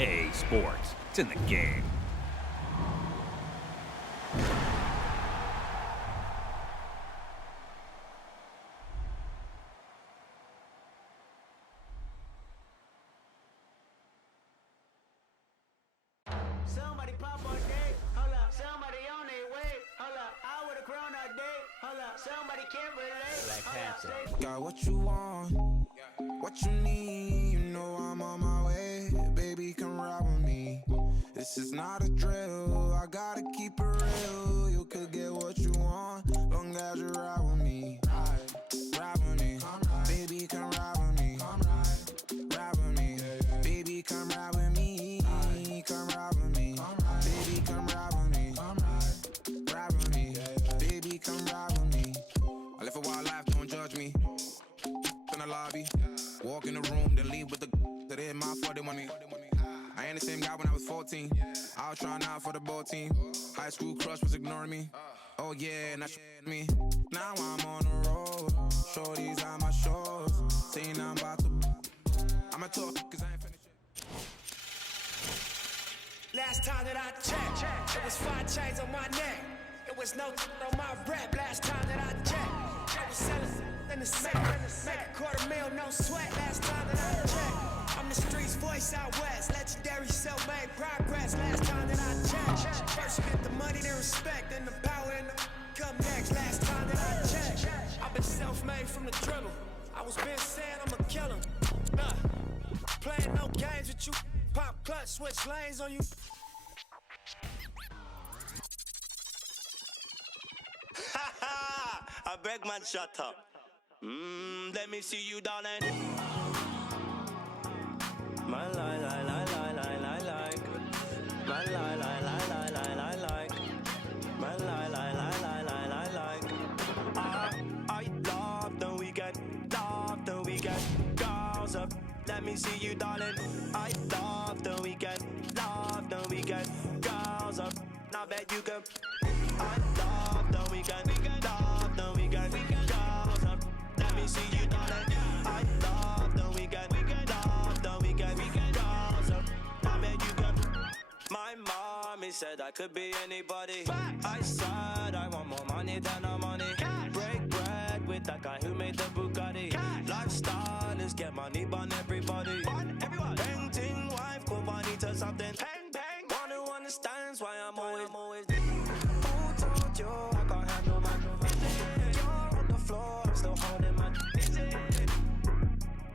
EA Sports. It's in the game. Somebody pop on day, hold up. Somebody on their way, hold up. I would've grown all day, hold up. Somebody can't relate. Black Panther. Got what you want, what you need. You know I'm on my way, baby, come ride with me. This is not a drill, I gotta keep it real. You could get what you want, long as you ride with me. Ride with me, baby, come ride with me. Ride with me, baby, come ride with me. Come ride with me, baby, come ride with me. Ride with me, baby, come ride with me. I live a wild life, don't judge me. In the lobby, walk in the room, then leave with the that hit my for the money. I ain't the same guy when I was 14. I was trying out for the ball team. High school crush was ignoring me. Oh yeah, and that me. Now I'm on the road. Shorties on my shows. Saying I'm about to. I'ma talk cause I ain't finished. Last time that I checked, it was 5 chains on my neck. It was no on my rap. Last time that I checked, I was selling in the set. Make $250,000, no sweat. Last time that I checked, I'm the streets voice out west. Legendary self-made progress. Last time that I checked, first you get the money, then respect, then the power and the come next. Last time that I checked, I've been self-made from the dribble. I was been saying I'm a killer. Nah, playing no games with you. Pop clutch, switch lanes on you. I beg man, shut up. Let me see you, darling. My lie, lie, lie, lie, lie, lie, like. My lie, lie, lie, lie, lie, lie, like. My lie, lie, lie, lie, lie, lie, like. I love the weekend, love the weekend. Girls up, let me see you, darling. I love the weekend, love the weekend. Girls up, now bet you can. I love the weekend, love the weekend. Girls up, let me see you, darling. I love the weekend, love the weekend. Girls up, now bet you can. My mommy said I could be anybody. I said I want more money than no money. Break bread with that guy who made the Bugatti. Lifestyle is get money, burn everybody. Painting wife, go bonita something. Bang, bang. One who understands why I'm always. Who told you I can't handle my You're on the floor, I'm still holding my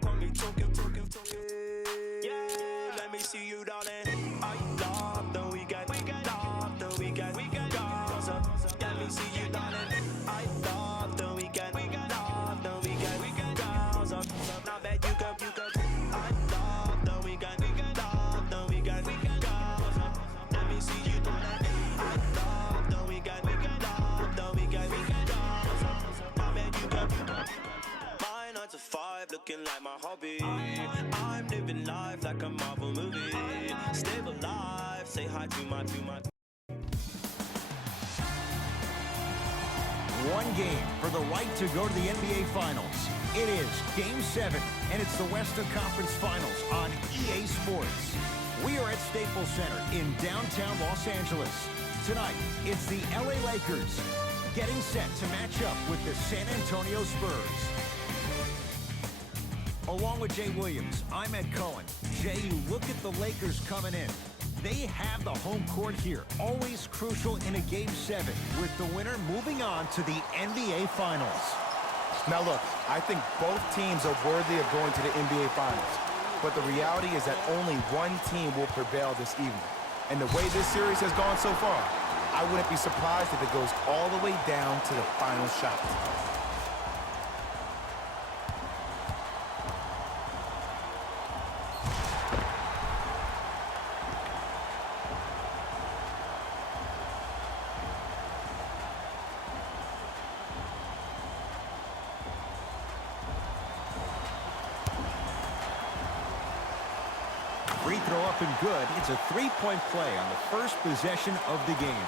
Want me talking. Yeah, let me see you, darling. I love the weekend, love the weekend. Garza, let me see you, darling. I love the weekend, love the weekend. Garza, now bet you can. I love the weekend, love the weekend. Garza, let me see you, darling. I love the weekend, love the weekend. Garza, now bet you can. My 9 to 5 looking like my hobby. I'm living life like a Marvel movie. Stable life, say hi to my. One game for the right to go to the NBA Finals. It is Game 7, and it's the Western Conference Finals on EA Sports. We are at Staples Center in downtown Los Angeles. Tonight, it's the LA Lakers getting set to match up with the San Antonio Spurs. Along with Jay Williams, I'm Ed Cohen. Jay, you look at the Lakers coming in. They have the home court here, always crucial in a Game 7, with the winner moving on to the NBA Finals. Now look, I think both teams are worthy of going to the NBA Finals. But the reality is that only one team will prevail this evening. And the way this series has gone so far, I wouldn't be surprised if it goes all the way down to the final shot. Free throw up and good. It's a three-point play on the first possession of the game.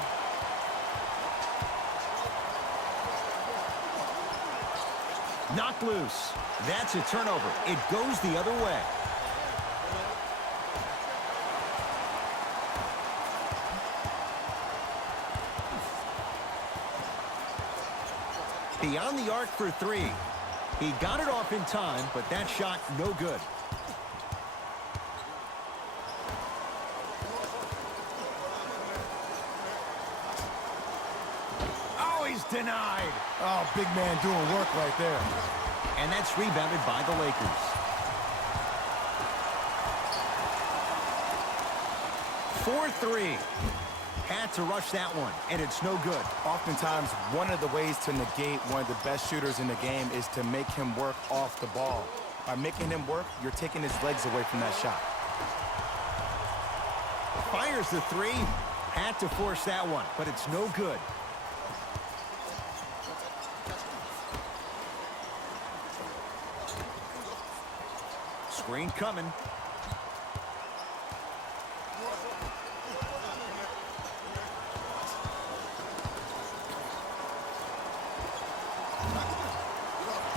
Knocked loose. That's a turnover. It goes the other way. Beyond the arc for three. He got it off in time, but that shot no good. Oh, he's denied. Oh, big man doing work right there. And that's rebounded by the Lakers. 4-3. Had to rush that one, and it's no good. Oftentimes, one of the ways to negate one of the best shooters in the game is to make him work off the ball. By making him work, you're taking his legs away from that shot. Fires the three. Had to force that one, but it's no good. Screen coming.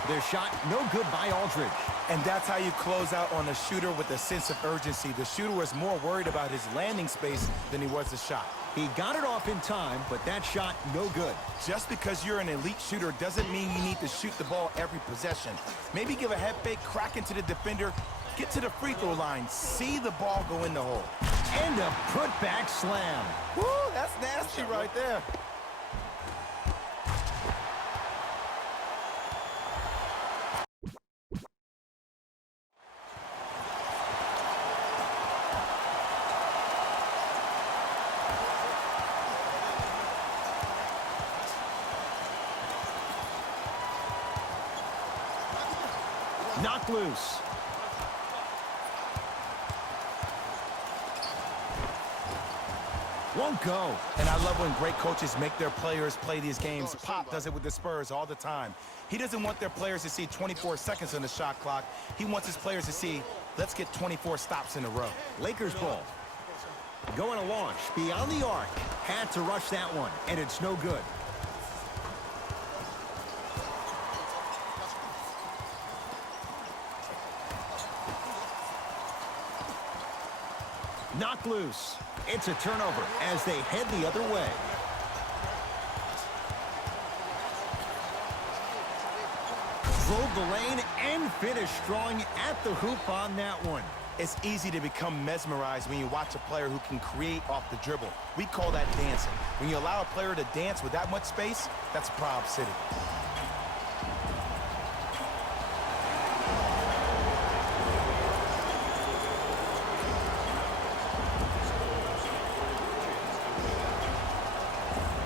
Their shot no good by Aldridge. And that's how you close out on a shooter with a sense of urgency. The shooter was more worried about his landing space than he was the shot. He got it off in time, but that shot no good. Just because you're an elite shooter doesn't mean you need to shoot the ball every possession. Maybe give a head fake, crack into the defender, get to the free throw line, see the ball go in the hole. And a putback slam. Woo, that's nasty right there. Knocked loose. Won't go. And I love when great coaches make their players play these games. Pop does it with the Spurs all the time. He doesn't want their players to see 24 seconds on the shot clock. He wants his players to see, let's get 24 stops in a row. Lakers ball. Going to launch beyond the arc. Had to rush that one, and it's no good. Knocked loose. It's a turnover as they head the other way. Drove the lane and finished strong at the hoop on that one. It's easy to become mesmerized when you watch a player who can create off the dribble. We call that dancing. When you allow a player to dance with that much space, that's Prob City.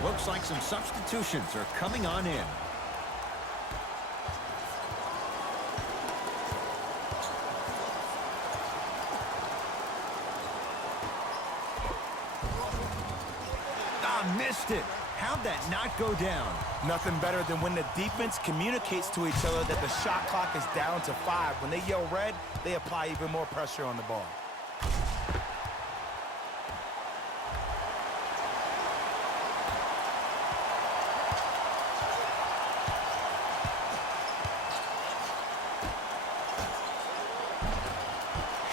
Looks like some substitutions are coming on in. Missed it. How'd that not go down? Nothing better than when the defense communicates to each other that the shot clock is down to 5. When they yell red, they apply even more pressure on the ball.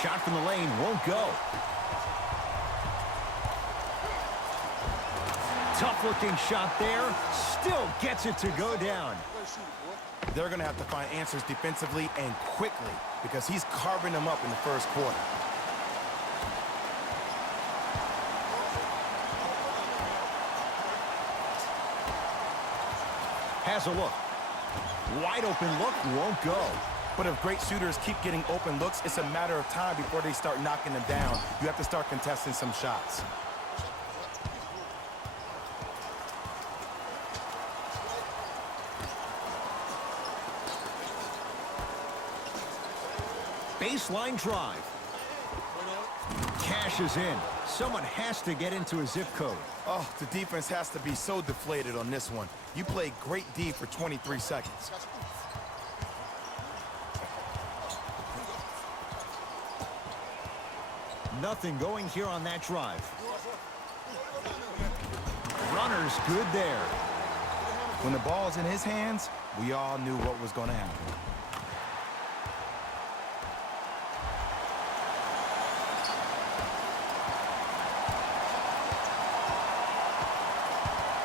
Shot from the lane won't go. Tough-looking shot there. Still gets it to go down. They're going to have to find answers defensively and quickly because he's carving them up in the first quarter. Has a look. Wide open look won't go. But if great shooters keep getting open looks, it's a matter of time before they start knocking them down. You have to start contesting some shots. Baseline drive. Cashes in. Someone has to get into a zip code. Oh, the defense has to be so deflated on this one. You played great D for 23 seconds. Nothing going here on that drive. Runner's good there. When the ball's in his hands, we all knew what was going to happen.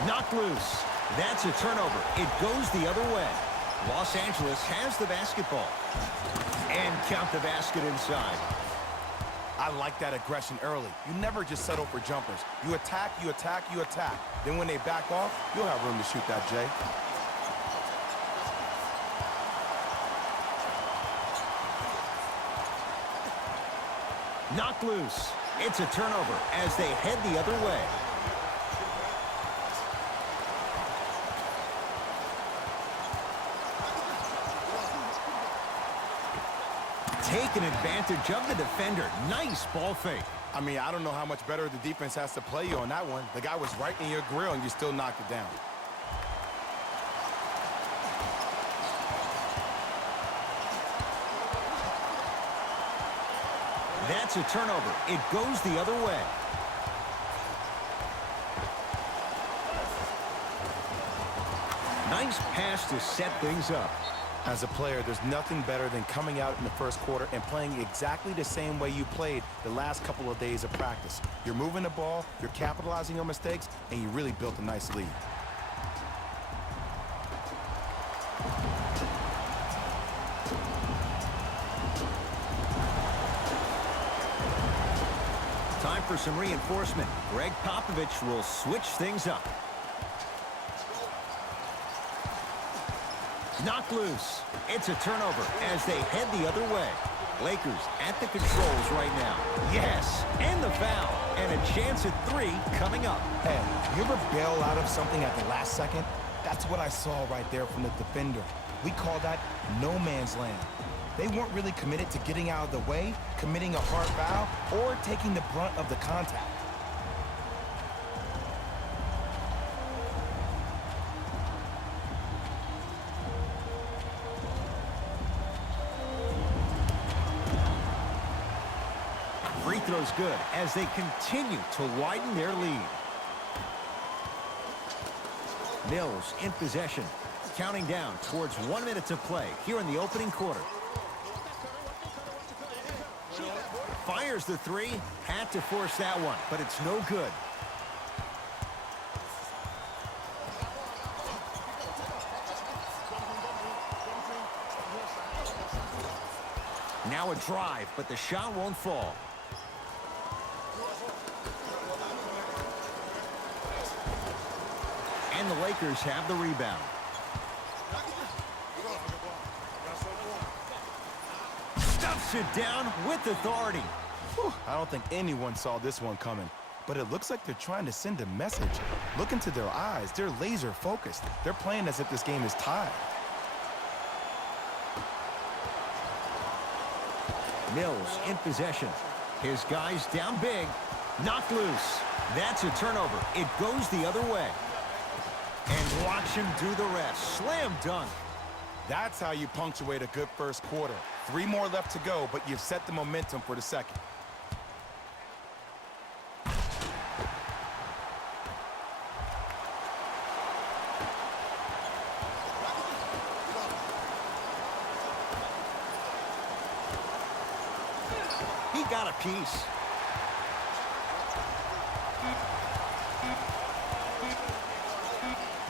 Knocked loose. That's a turnover. It goes the other way. Los Angeles has the basketball. And count the basket inside. I like that aggression early. You never just settle for jumpers. You attack, you attack, you attack. Then when they back off, you'll have room to shoot that, Jay. Knocked loose. It's a turnover as they head the other way. Taking advantage of the defender. Nice ball fake. I mean, I don't know how much better the defense has to play you on that one. The guy was right in your grill and you still knocked it down. That's a turnover. It goes the other way. Nice pass to set things up. As a player, there's nothing better than coming out in the first quarter and playing exactly the same way you played the last couple of days of practice. You're moving the ball, you're capitalizing on mistakes, and you really built a nice lead. Time for some reinforcement. Greg Popovich will switch things up. Knocked loose. It's a turnover as they head the other way. Lakers at the controls right now. Yes, and the foul. And a chance at 3 coming up. Hey, you ever bail out of something at the last second? That's what I saw right there from the defender. We call that no man's land. They weren't really committed to getting out of the way, committing a hard foul, or taking the brunt of the contact. Free throw's good as they continue to widen their lead. Mills in possession, counting down towards 1 minute to play here in the opening quarter. Fires the 3, had to force that one, but it's no good. Now a drive, but the shot won't fall. And the Lakers have the rebound. Stuffs it down with authority. Whew, I don't think anyone saw this one coming, but it looks like they're trying to send a message. Look into their eyes. They're laser focused. They're playing as if this game is tied. Mills in possession. His guys down big. Knocked loose. That's a turnover. It goes the other way. And watch him do the rest. Slam dunk. That's how you punctuate a good first quarter. 3 more left to go, but you've set the momentum for the second. He got a piece.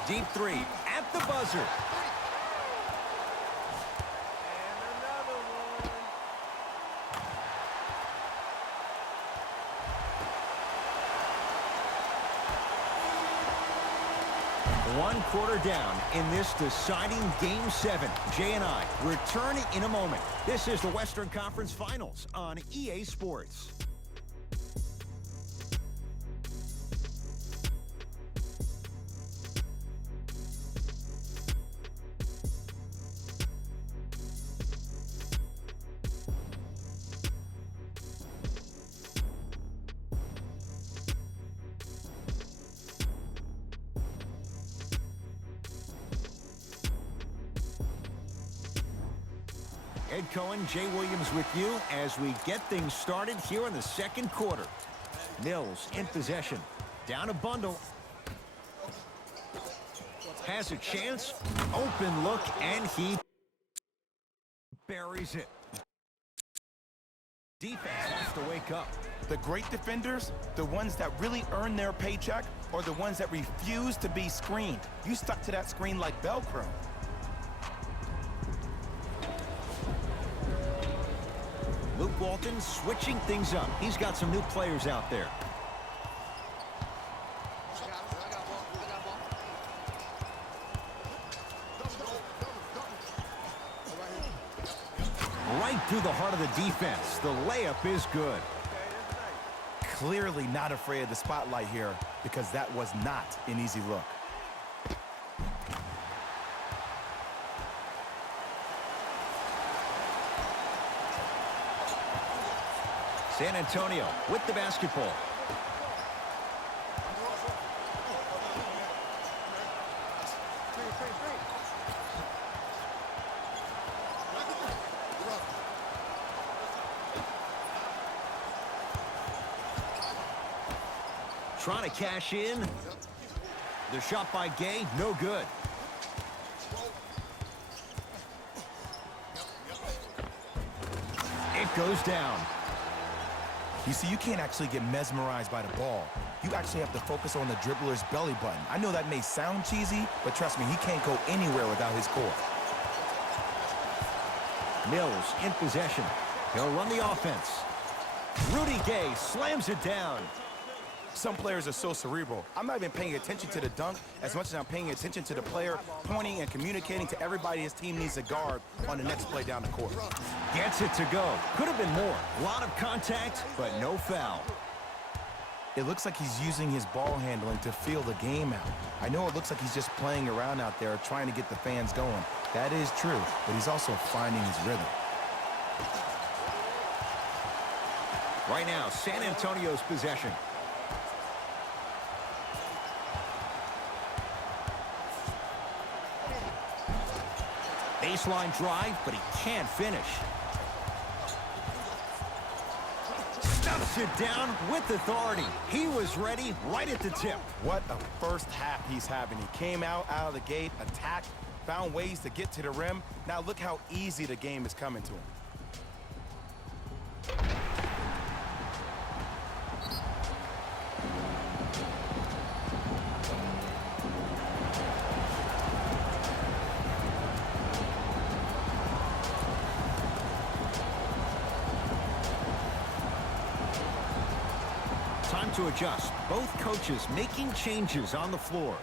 Deep 3 at the buzzer. One quarter down in this deciding Game 7. Jay and I return in a moment. This is the Western Conference Finals on EA Sports. Ed Cohen, Jay Williams with you as we get things started here in the second quarter. Mills in possession. Down a bundle. Has a chance. Open look, and he buries it. Defense has to wake up. The great defenders, the ones that really earn their paycheck, or the ones that refuse to be screened. You stuck to that screen like Velcro. Luke Walton switching things up. He's got some new players out there. Right through the heart of the defense. The layup is good. Clearly not afraid of the spotlight here because that was not an easy look. San Antonio with the basketball. Trying to cash in. The shot by Gay, no good. It goes down. You see, you can't actually get mesmerized by the ball. You actually have to focus on the dribbler's belly button. I know that may sound cheesy, but trust me, he can't go anywhere without his core. Mills in possession. He'll run the offense. Rudy Gay slams it down. Some players are so cerebral. I'm not even paying attention to the dunk as much as I'm paying attention to the player pointing and communicating to everybody his team needs to guard on the next play down the court. Gets it to go. Could have been more. A lot of contact, but no foul. It looks like he's using his ball handling to feel the game out. I know it looks like he's just playing around out there trying to get the fans going. That is true, but he's also finding his rhythm. Right now, San Antonio's possession. Baseline drive, but he can't finish. Stuffs it down with authority. He was ready right at the tip. What a first half he's having. He came out of the gate, attacked, found ways to get to the rim. Now look how easy the game is coming to him. Time to adjust. Both coaches making changes on the floor.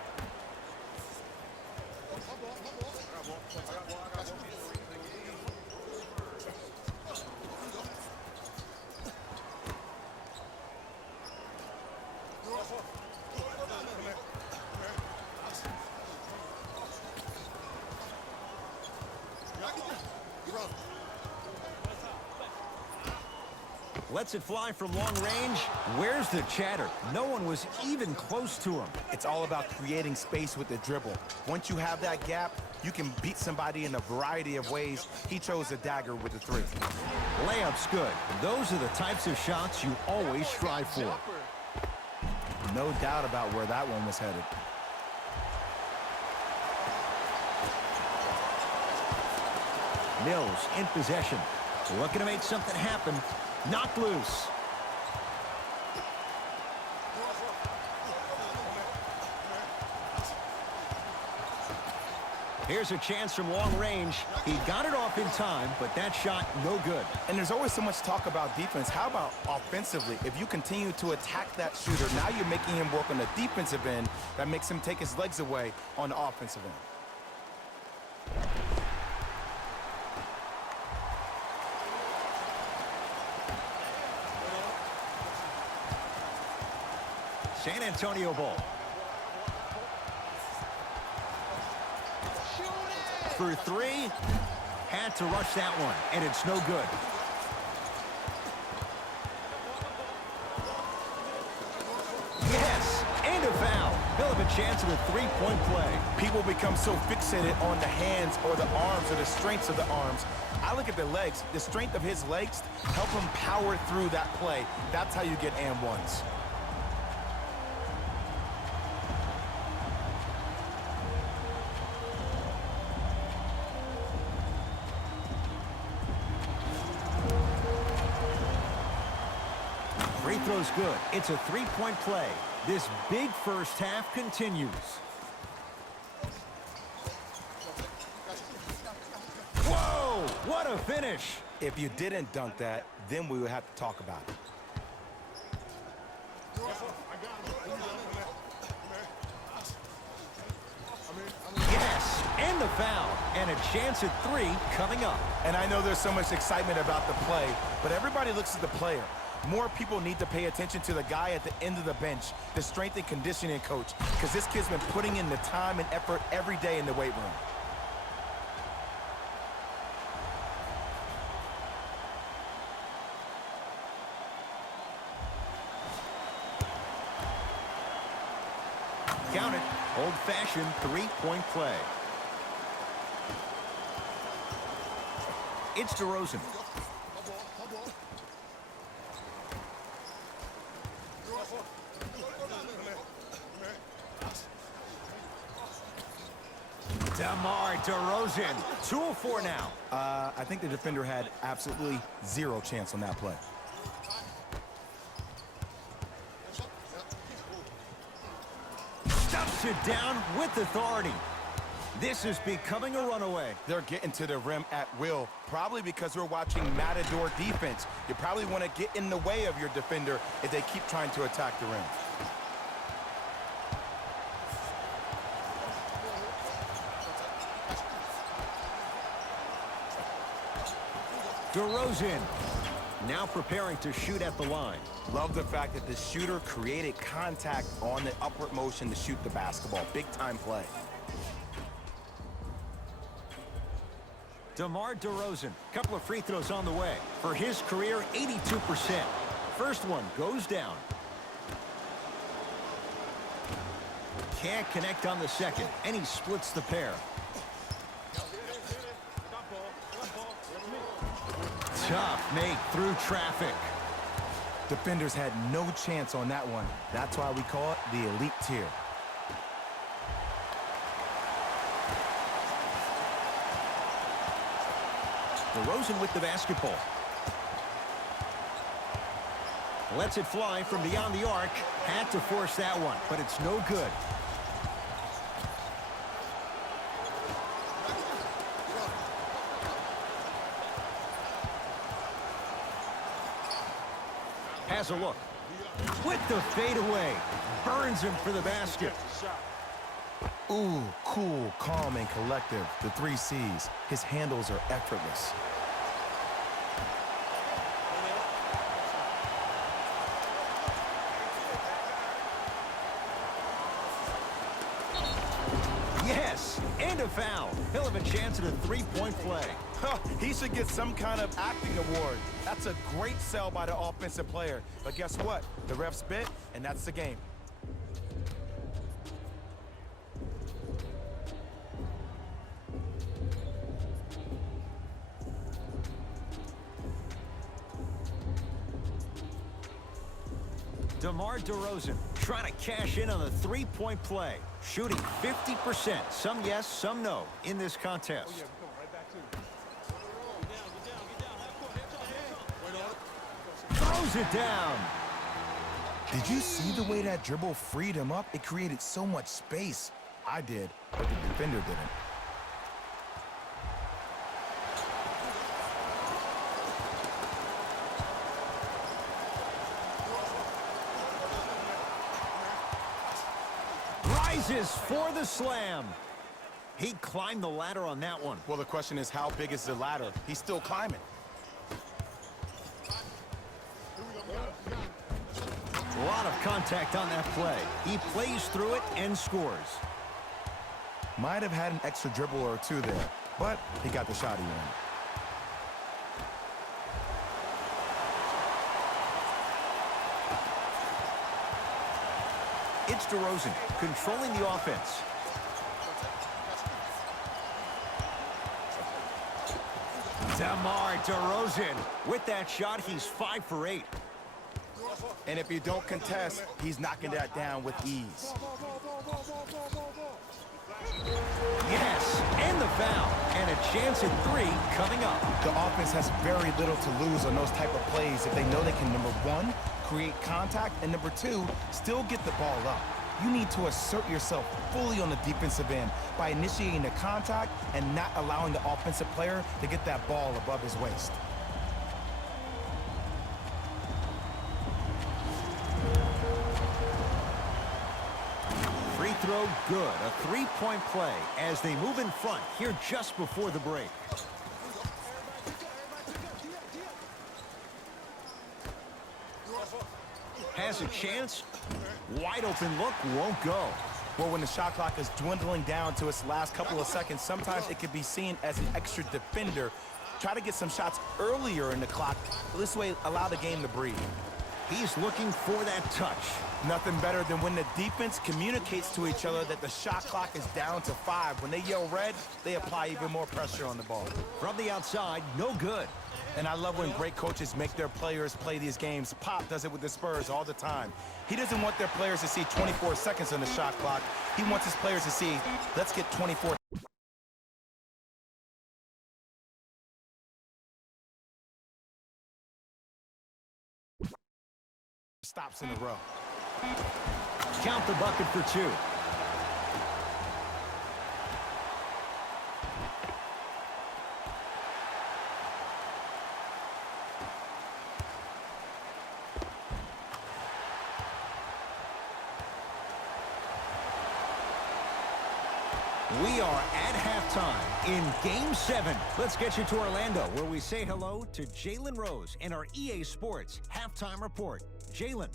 Lets it fly from long range. Where's the chatter? No one was even close to him. It's all about creating space with the dribble. Once you have that gap, you can beat somebody in a variety of ways. He chose the dagger with the three. Layup's good. Those are the types of shots you always strive for. No doubt about where that one was headed. Mills in possession. Looking to make something happen. Knocked loose. Here's a chance from long range. He got it off in time, but that shot no good. And there's always so much talk about defense. How about offensively? If you continue to attack that shooter, now you're making him work on the defensive end. That makes him take his legs away on the offensive end. San Antonio ball. For three. Had to rush that one, and it's no good. Yes, and a foul. He'll have a chance at a three-point play. People become so fixated on the hands or the arms or the strengths of the arms. I look at the legs. The strength of his legs help him power through that play. That's how you get and ones. Free throw's good. It's a three-point play. This big first half continues. Whoa, what a finish. If you didn't dunk that, then we would have to talk about it. Yes, and the foul, and a chance at 3 coming up. And I know there's so much excitement about the play, but everybody looks at the player. More people need to pay attention to the guy at the end of the bench, the strength and conditioning coach, because this kid's been putting in the time and effort every day in the weight room. Count it. Old-fashioned three-point play. It's DeRozan. DeMar DeRozan. 2 of 4 now. I think the defender had absolutely zero chance on that play. Stuffs it down with authority. This is becoming a runaway. They're getting to the rim at will, probably because we're watching Matador defense. You probably want to get in the way of your defender if they keep trying to attack the rim. DeRozan now preparing to shoot at the line. Love the fact that the shooter created contact on the upward motion to shoot the basketball. Big time play. DeMar DeRozan, couple of free throws on the way. For his career, 82%. First one goes down. Can't connect on the second, and he splits the pair. Tough make through traffic. Defenders had no chance on that one. That's why we call it the elite tier. DeRozan with the basketball. Lets it fly from beyond the arc. Had to force that one, but it's no good. Has a look. With the fadeaway. Burns him for the basket. Ooh, cool, calm, and collective. The 3 C's. His handles are effortless. Yes, and a foul. He'll have a chance at a 3-point play. Huh, he should get some kind of acting award. That's a great sell by the offensive player. But guess what? The refs bit, and that's the game. DeMar DeRozan trying to cash in on the 3-point play. Shooting 50%. Some yes, some no in this contest. Throws it down. Did you see the way that dribble freed him up? It created so much space. I did, but the defender didn't. Rises for the slam. He climbed the ladder on that one. Well, the question is, how big is the ladder? He's still climbing. A lot of contact on that play. He plays through it and scores. Might have had an extra dribble or 2 there, but he got the shot he wanted. It's DeRozan controlling the offense. DeMar DeRozan with that shot, he's 5 for 8. And if you don't contest, he's knocking that down with ease. Yes, and the foul. And a chance at 3 coming up. The offense has very little to lose on those type of plays if they know they can, number 1, create contact, and number 2, still get the ball up. You need to assert yourself fully on the defensive end by initiating the contact and not allowing the offensive player to get that ball above his waist. Free throw good. A 3-point play as they move in front here just before the break. Has a chance. Wide open look, won't go. Well, when the shot clock is dwindling down to its last couple of seconds, sometimes it can be seen as an extra defender. Try to get some shots earlier in the clock. This way, allow the game to breathe. He's looking for that touch. Nothing better than when the defense communicates to each other that the shot clock is down to 5. When they yell red, they apply even more pressure on the ball. From the outside, no good. And I love when great coaches make their players play these games. Pop does it with the Spurs all the time. He doesn't want their players to see 24 seconds on the shot clock. He wants his players to see, let's get 24 stops in a row. Count the bucket for 2. We are at halftime in Game 7. Let's get you to Orlando, where we say hello to Jalen Rose and our EA Sports Halftime Report. Jalen.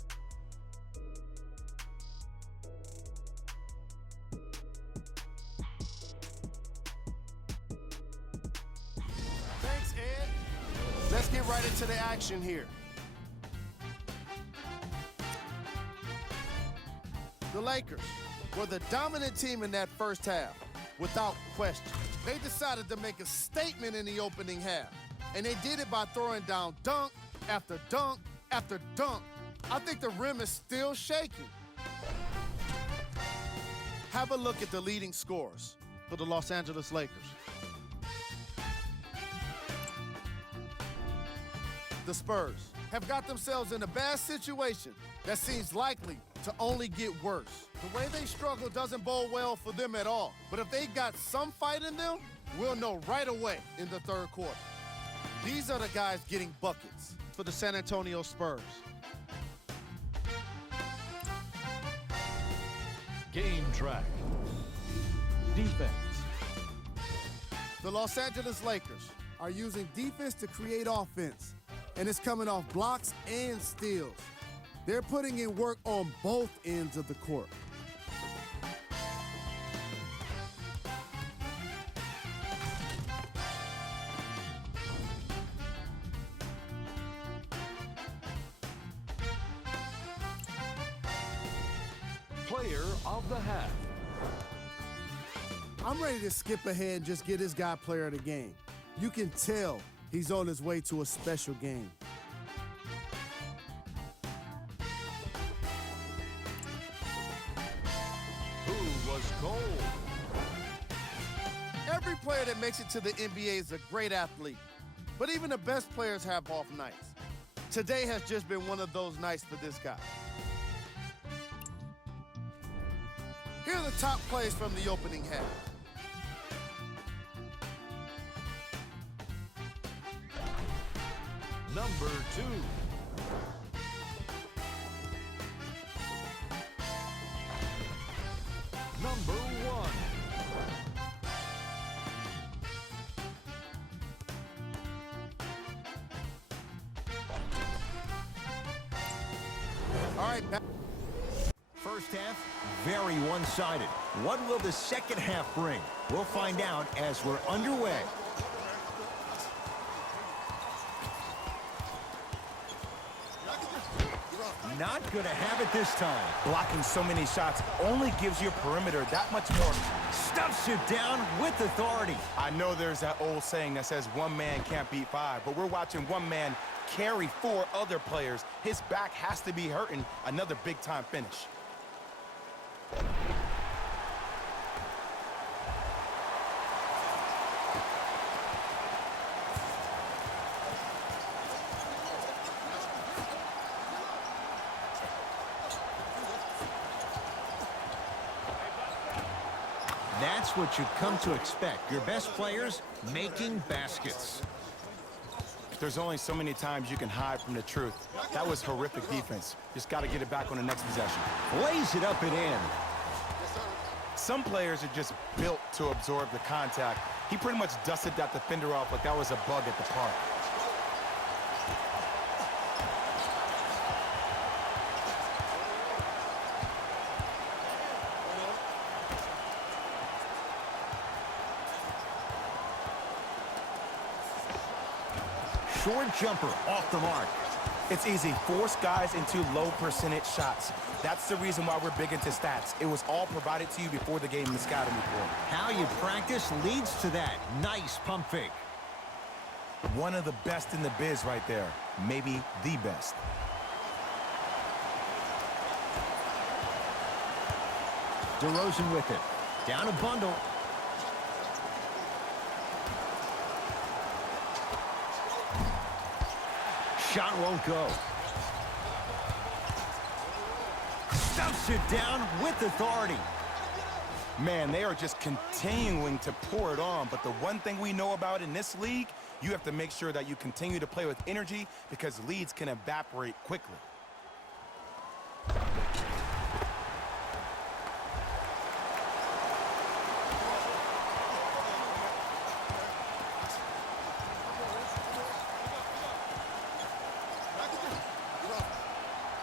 Thanks, Ed. Let's get right into the action here. The Lakers were the dominant team in that first half, without question. They decided to make a statement in the opening half, and they did it by throwing down dunk after dunk after dunk. I think the rim is still shaking. Have a look at the leading scorers for the Los Angeles Lakers. The Spurs have got themselves in a bad situation that seems likely to only get worse. The way they struggle doesn't bode well for them at all. But if they got some fight in them, we'll know right away in the third quarter. These are the guys getting buckets for the San Antonio Spurs. Game track. Defense. The Los Angeles Lakers are using defense to create offense, and it's coming off blocks and steals. They're putting in work on both ends of the court. Player of the half. I'm ready to skip ahead and just get this guy player of the game. You can tell he's on his way to a special game. Who was gold? Every player that makes it to the NBA is a great athlete, but even the best players have off nights. Today has just been one of those nights for this guy. Here are the top plays from the opening half. Number 2. Number 1. All right, back. First half, very one-sided. What will the second half bring? We'll find out as we're underway. Not going to have it this time. Blocking so many shots only gives your perimeter that much more. Stuffs it down with authority. I know there's that old saying that says one man can't beat 5, but we're watching one man carry 4 other players. His back has to be hurting. Another big-time finish. That's what you've come to expect. Your best players making baskets. There's only so many times you can hide from the truth. That was horrific defense. Just got to get it back on the next possession. Lays it up and in. Some players are just built to absorb the contact. He pretty much dusted that defender off like that was a bug at the park. Short jumper off the mark. It's easy. Force guys into low percentage shots. That's the reason why we're big into stats. It was all provided to you before the game in the scouting report. How you practice leads to that. Nice pump fake. One of the best in the biz right there. Maybe the best. DeRozan with it. Down a bundle. Shot won't go. Stuffs it down with authority. Man, they are just continuing to pour it on. But the one thing we know about in this league, you have to make sure that you continue to play with energy because leads can evaporate quickly.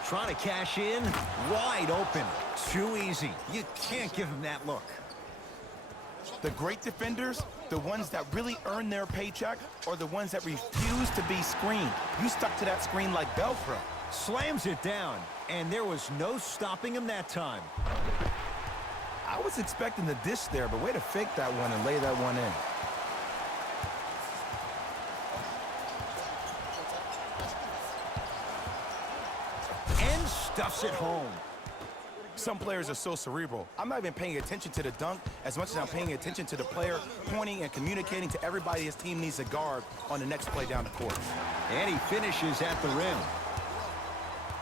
Trying to cash in, wide open. Too easy. You can't give him that look. The great defenders, the ones that really earn their paycheck, are the ones that refuse to be screened. You stuck to that screen like Velcro. Slams it down, and there was no stopping him that time. I was expecting the dish there, but way to fake that one and lay that one in. Stuffs it home. Some players are so cerebral. I'm not even paying attention to the dunk as much as I'm paying attention to the player pointing and communicating to everybody his team needs to guard on the next play down the court. And he finishes at the rim.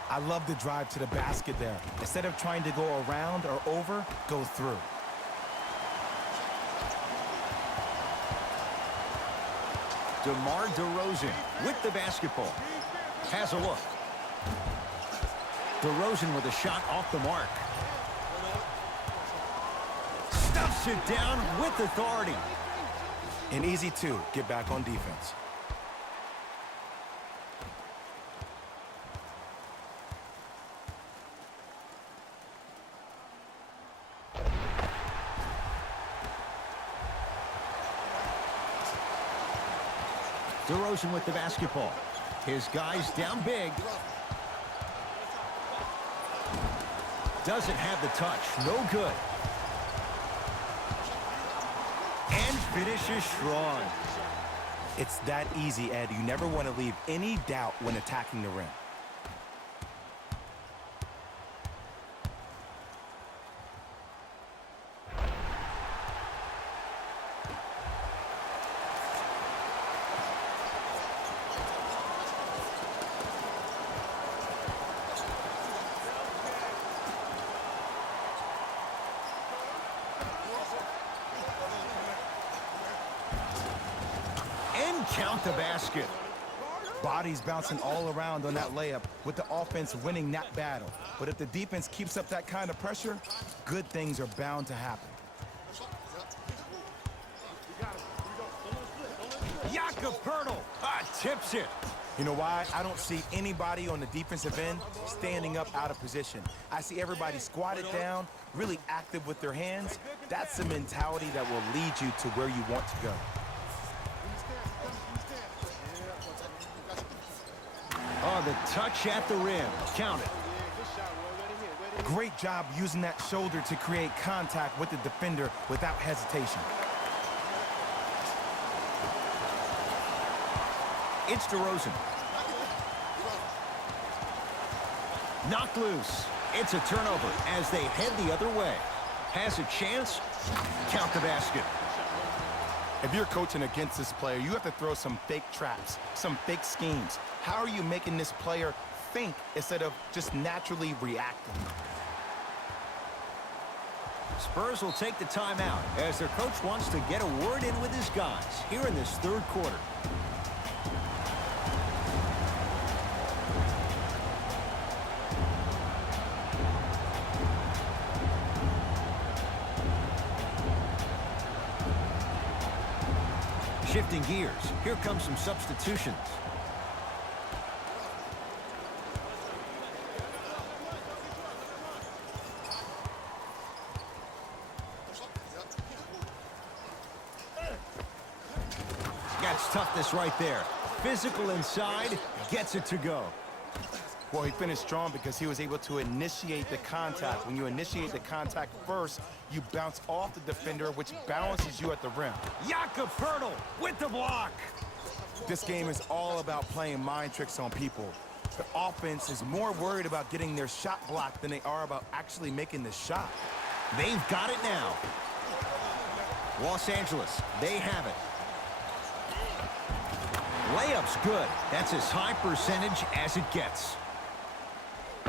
I love the drive to the basket there. Instead of trying to go around or over, go through. DeMar DeRozan with the basketball. Has a look. DeRozan with a shot off the mark. Stuffs it down with authority. And easy to get back on defense. DeRozan with the basketball. His guys down big. Doesn't have the touch. No good. And finishes strong. It's that easy, Ed. You never want to leave any doubt when attacking the rim. Count the basket. Bodies bouncing all around on that layup with the offense winning that battle. But if the defense keeps up that kind of pressure, good things are bound to happen. Jakob tips it. You know why? I don't see anybody on the defensive end standing up out of position. I see everybody squatted down, really active with their hands. That's the mentality that will lead you to where you want to go. Oh, the touch at the rim. Count it. Great job using that shoulder to create contact with the defender without hesitation. It's DeRozan. Knocked loose. It's a turnover as they head the other way. Has a chance. Count the basket. If you're coaching against this player, you have to throw some fake traps, some fake schemes. How are you making this player think instead of just naturally reacting? Spurs will take the timeout as their coach wants to get a word in with his guys here in this third quarter. Shifting gears, here comes some substitutions. That's toughness right there. Physical inside, gets it to go. Well, he finished strong because he was able to initiate the contact. When you initiate the contact first, you bounce off the defender, which balances you at the rim. Jakob Poeltl with the block. This game is all about playing mind tricks on people. The offense is more worried about getting their shot blocked than they are about actually making the shot. They've got it now. Los Angeles, they have it. Layup's good. That's as high percentage as it gets.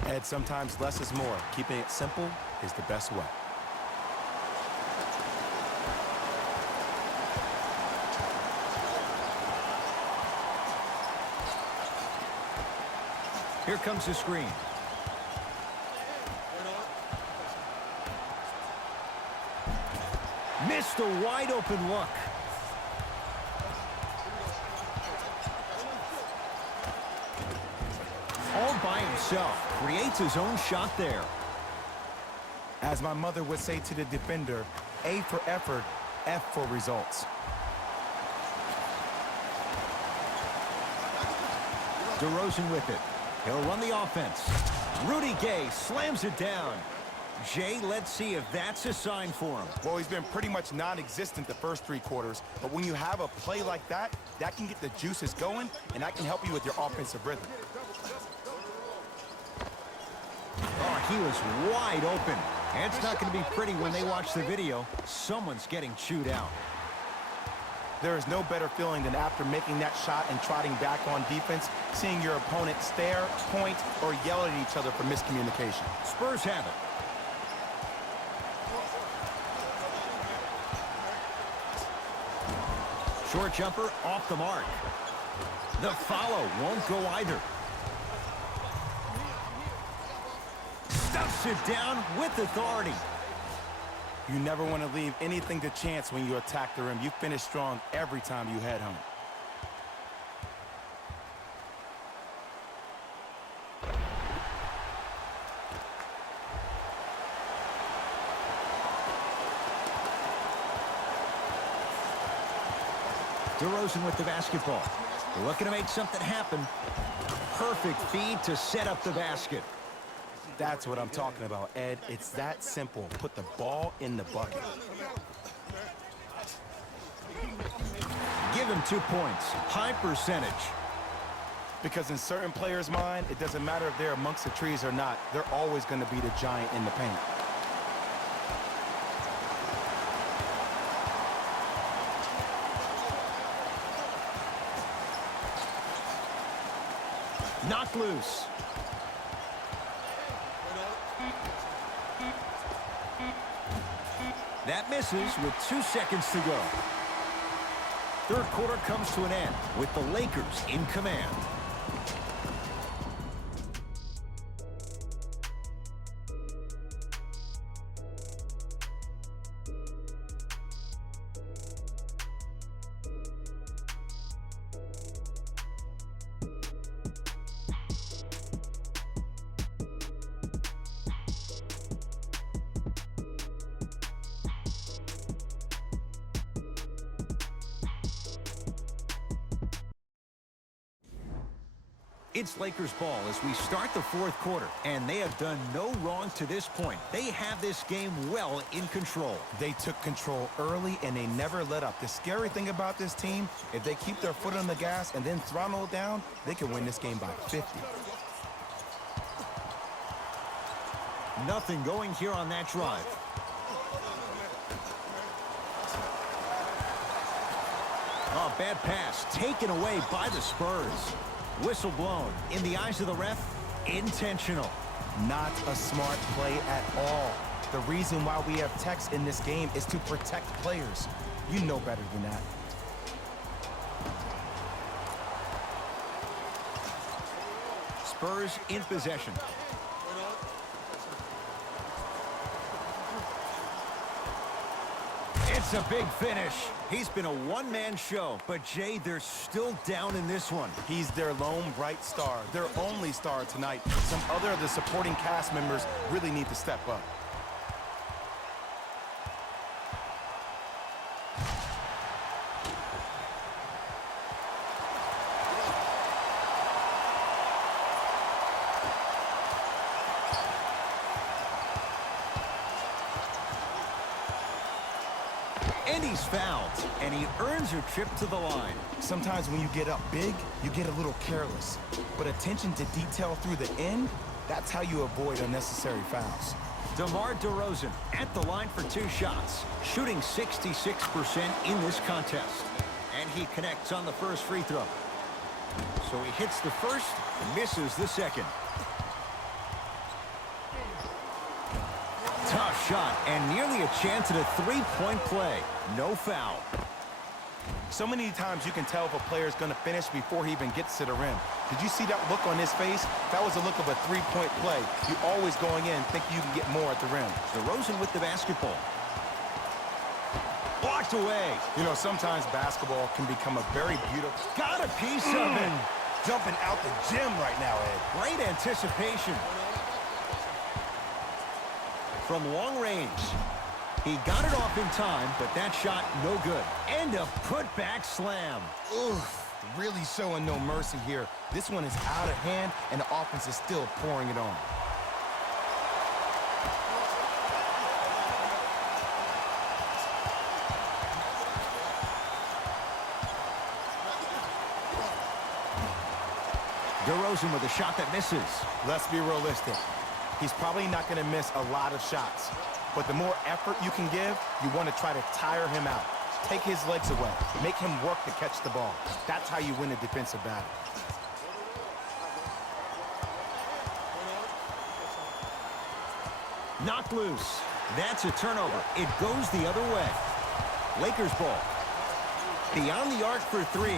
Ed, sometimes less is more. Keeping it simple is the best way. Here comes the screen. Missed a wide open look. All by himself, creates his own shot there. As my mother would say to the defender, A for effort, F for results. DeRozan with it. He'll run the offense. Rudy Gay slams it down. Jay, let's see if that's a sign for him. Well, he's been pretty much non-existent the first three quarters, but when you have a play like that, that can get the juices going, and that can help you with your offensive rhythm. Oh, he was wide open. And it's not going to be pretty when they watch the video. Someone's getting chewed out. There is no better feeling than after making that shot and trotting back on defense, seeing your opponent stare, point, or yell at each other for miscommunication. Spurs have it. Short jumper off the mark. The follow won't go either. Stuffs it down with authority. You never want to leave anything to chance when you attack the rim. You finish strong every time you head home. DeRozan with the basketball. Looking to make something happen. Perfect feed to set up the basket. That's what I'm talking about, Ed. It's that simple. Put the ball in the bucket. Give him 2 points. High percentage. Because in certain players' mind, it doesn't matter if they're amongst the trees or not. They're always going to be the giant in the paint. Knocked loose. That misses with 2 seconds to go. Third quarter comes to an end with the Lakers in command. It's Lakers ball as we start the fourth quarter, and they have done no wrong to this point. They have this game well in control. They took control early, and they never let up. The scary thing about this team, if they keep their foot on the gas and then throttle it down, they can win this game by 50. Nothing going here on that drive. Oh, bad pass taken away by the Spurs. Whistle blown. In the eyes of the ref, intentional. Not a smart play at all. The reason why we have techs in this game is to protect players. You know better than that. Spurs in possession. It's a big finish. He's been a one-man show, but Jay, they're still down in this one. He's their lone bright star, their only star tonight. Some other of the supporting cast members really need to step up. And he's fouled, and he earns a trip to the line. Sometimes when you get up big, you get a little careless. But attention to detail through the end, that's how you avoid unnecessary fouls. DeMar DeRozan at the line for 2 shots, shooting 66% in this contest. And he connects on the first free throw. So he hits the first, misses the second. Tough shot, and nearly a chance at a three-point play. No foul. So many times you can tell if a player's going to finish before he even gets to the rim. Did you see that look on his face? That was a look of a three-point play. You're always going in thinking you can get more at the rim. DeRozan with the basketball. Blocked away. You know, sometimes basketball can become a very beautiful... Got a piece of it. Jumping out the gym right now, Ed. Great anticipation. From long range. He got it off in time, but that shot no good. And a putback slam. Oof, really showing no mercy here. This one is out of hand, and the offense is still pouring it on. DeRozan with a shot that misses. Let's be realistic. He's probably not going to miss a lot of shots. But the more effort you can give, you want to try to tire him out. Take his legs away. Make him work to catch the ball. That's how you win a defensive battle. Knocked loose. That's a turnover. It goes the other way. Lakers ball. Beyond the arc for 3.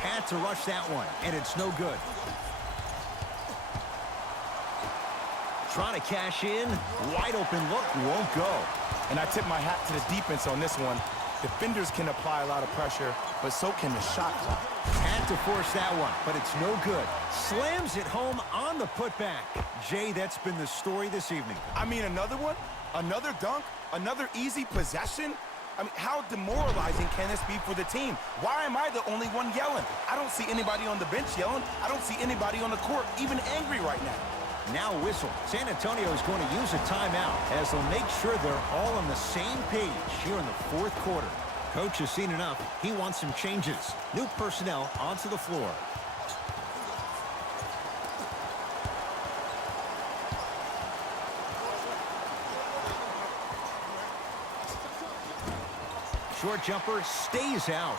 Had to rush that one, and it's no good. Trying to cash in. Wide open look. Won't go. And I tip my hat to the defense on this one. Defenders can apply a lot of pressure, but so can the shot clock. Had to force that one, but it's no good. Slams it home on the putback. Jay, that's been the story this evening. I mean, another one? Another dunk? Another easy possession? I mean, how demoralizing can this be for the team? Why am I the only one yelling? I don't see anybody on the bench yelling. I don't see anybody on the court even angry right now. Now whistle. San Antonio is going to use a timeout as they'll make sure they're all on the same page here in the fourth quarter. Coach has seen enough. He wants some changes. New personnel onto the floor. Short jumper stays out.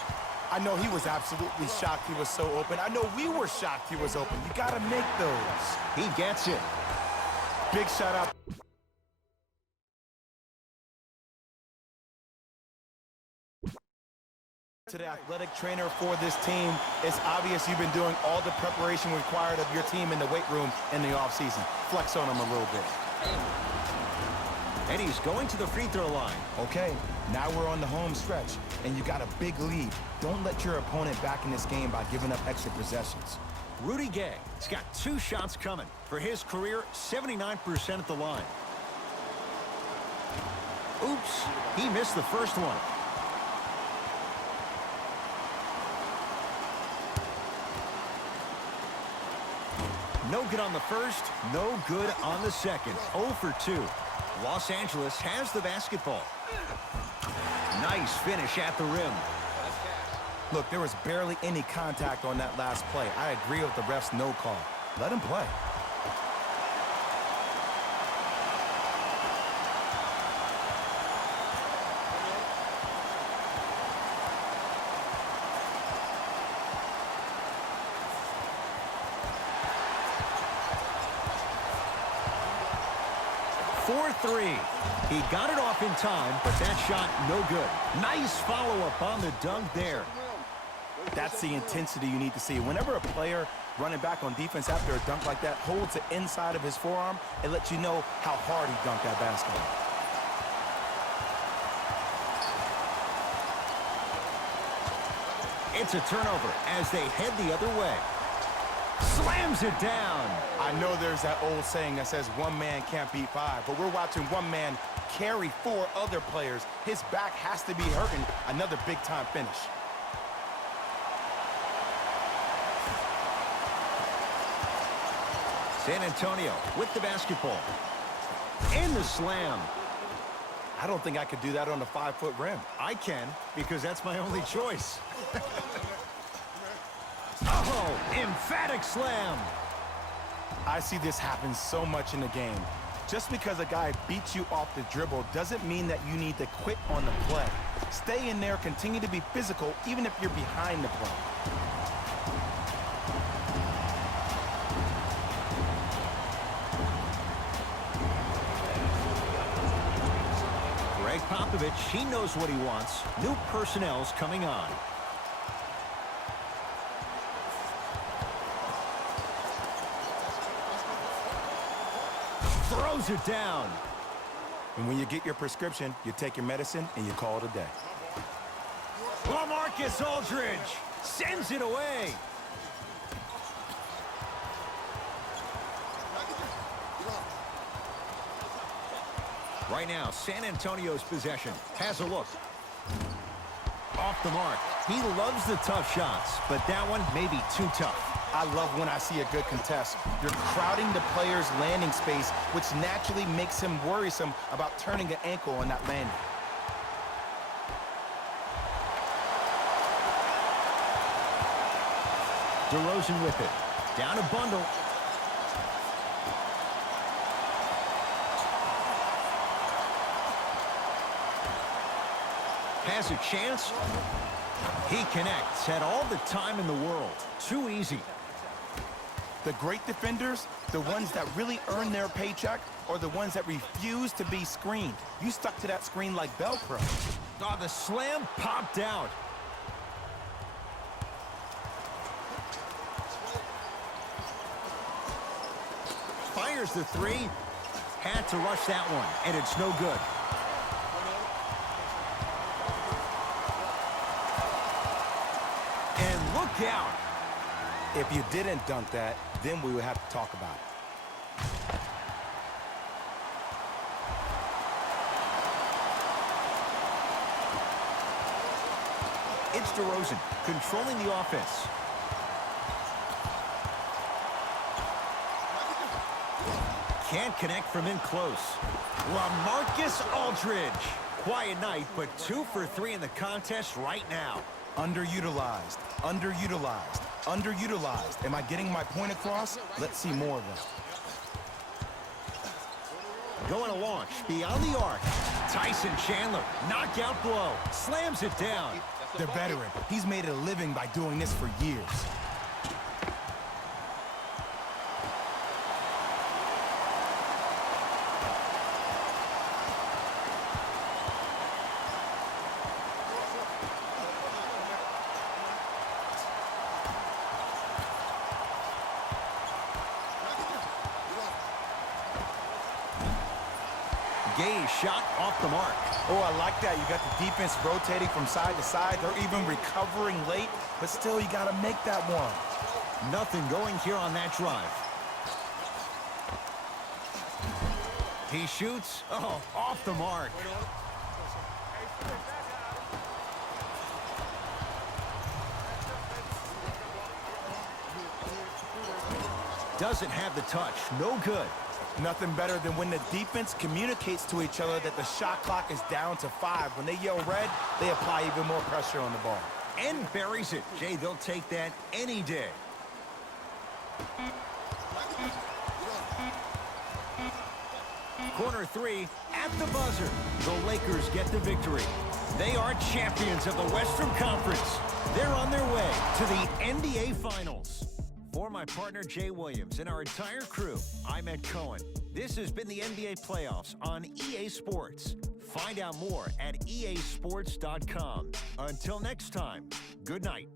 I know he was absolutely shocked he was so open. I know we were shocked he was open. You got to make those. He gets it. Big shout out. To the athletic trainer for this team. It's obvious you've been doing all the preparation required of your team in the weight room in the offseason. Flex on him a little bit. And he's going to the free throw line. Okay, now we're on the home stretch, and you got a big lead. Don't let your opponent back in this game by giving up extra possessions. Rudy Gay has got 2 shots coming. For his career, 79% at the line. Oops, he missed the first one. No good on the first, no good on the second. 0 for 2. Los Angeles has the basketball. Nice finish at the rim. Look, there was barely any contact on that last play. I agree with the ref's no call. Let him play. 4-3. He got it off in time, but that shot no good. Nice follow-up on the dunk there. That's the intensity you need to see. Whenever a player running back on defense after a dunk like that holds the inside of his forearm, it lets you know how hard he dunked that basketball. It's a turnover as they head the other way. Slams it down. I know there's that old saying that says one man can't beat five, but we're watching one man carry four other players. His back has to be hurting. Another big-time finish. San Antonio with the basketball. And the slam. I don't think I could do that on a 5-foot rim. I can, because that's my only choice. Oh, emphatic slam. I see this happen so much in the game. Just because a guy beats you off the dribble doesn't mean that you need to quit on the play. Stay in there, continue to be physical, even if you're behind the play. Popovich, he knows what he wants. New personnel's coming on. Throws it down. And when you get your prescription, you take your medicine and you call it a day. LaMarcus Aldridge sends it away. Right now, San Antonio's possession. Has a look. Off the mark. He loves the tough shots, but that one may be too tough. I love when I see a good contest. You're crowding the player's landing space, which naturally makes him worrisome about turning an ankle on that landing. DeRozan with it. Down a bundle. Has a chance. He connects. Had all the time in the world. Too easy. The great defenders, the ones that really earn their paycheck, or the ones that refuse to be screened. You stuck to that screen like Velcro. Oh, the slam popped out. Fires the three. Had to rush that one, and it's no good. And look out. If you didn't dunk that, then we would have to talk about it. It's DeRozan controlling the offense. Can't connect from in close. LaMarcus Aldridge. Quiet night, but 2 for 3 in the contest right now. Underutilized, underutilized, underutilized. Am I getting my point across? Let's see more of them. Going to launch beyond the arc. Tyson Chandler, knockout blow, slams it down. The veteran, he's made a living by doing this for years. Gay shot off the mark. Oh, I like that. You got the defense rotating from side to side. They're even recovering late, but still, you got to make that one. Nothing going here on that drive. He shoots. Oh, off the mark. Doesn't have the touch. No good. Nothing better than when the defense communicates to each other that the shot clock is down to 5. When they yell red, they apply even more pressure on the ball. And buries it. Jay, they'll take that any day. Corner 3 at the buzzer. The Lakers get the victory. They are champions of the Western Conference. They're on their way to the NBA Finals. For my my partner Jay Williams and our entire crew, I'm Ed Cohen. This has been the NBA playoffs on EA Sports. Find out more at easports.com. Until next time, good night.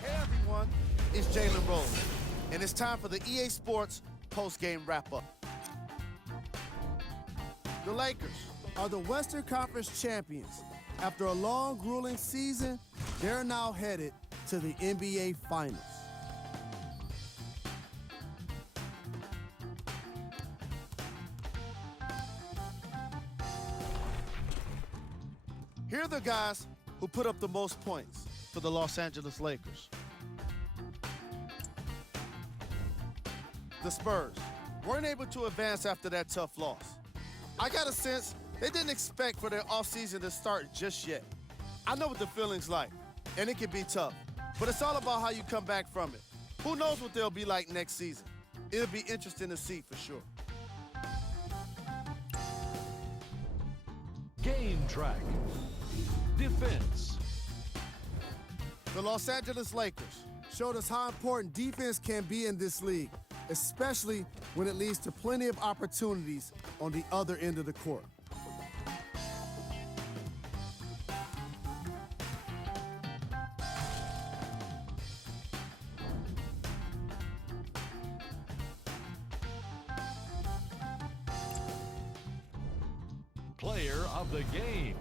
Hey everyone, it's Jalen Rose, and it's time for the EA Sports post-game wrap-up. The Lakers are the Western Conference champions. After a long, grueling season, they're now headed to the NBA Finals. Here are the guys who put up the most points for the Los Angeles Lakers. The Spurs weren't able to advance after that tough loss. I got a sense they didn't expect for their offseason to start just yet. I know what the feeling's like, and it can be tough, but it's all about how you come back from it. Who knows what they'll be like next season? It'll be interesting to see for sure. Game track. Defense. The Los Angeles Lakers showed us how important defense can be in this league, especially when it leads to plenty of opportunities on the other end of the court. Player of the game.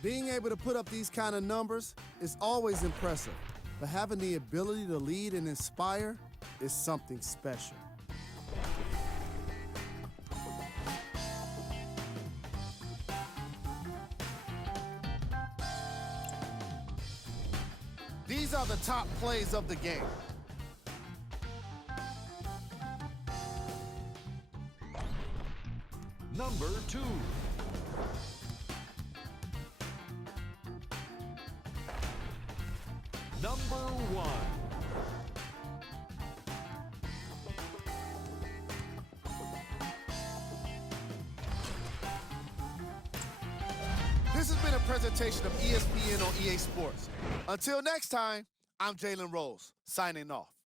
Being able to put up these kind of numbers is always impressive, but having the ability to lead and inspire is something special. These are the top plays of the game. Number 2. Number 1. This has been a presentation of ESPN on EA Sports. Until next time, I'm Jalen Rose, signing off.